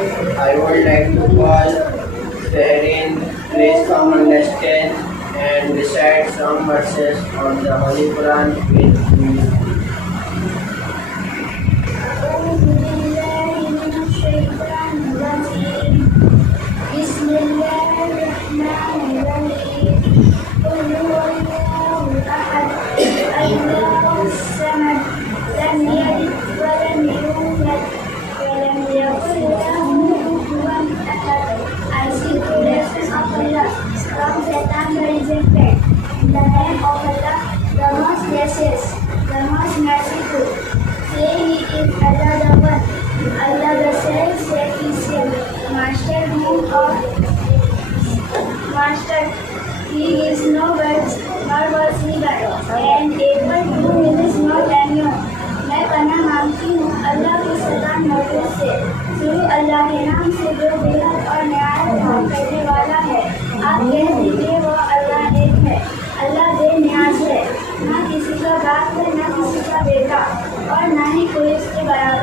I would like to call Tehrin. Please come understand and recite some verses of the Holy Quran with me. أعوذ بالله من الشيطان الرجيم بسم الله الرحمن الرحيم قل هو الله أحد الله الصمد لم يلد ولم يولد ولم يكن له كفوا أحد. I seek protection of Allah from Satan the rejected. In the name of Allah, the most gracious, the most merciful. Say He is Allah the One, Allah the Self-Sufficient, Master whom of Master. He is no words nor was neither, and able to whom is not unknown. मैं पनाह मांगती हूँ अल्लाह की सदा मौजूद से। शुरू अल्लाह के नाम से जो बेहद और न्याय भाव करने वाला है। आप कह दीजिए वो अल्लाह एक है, अल्लाह बेनियाज है, ना किसी का बाप है ना किसी का बेटा और ना ही कोई उसके बराबर।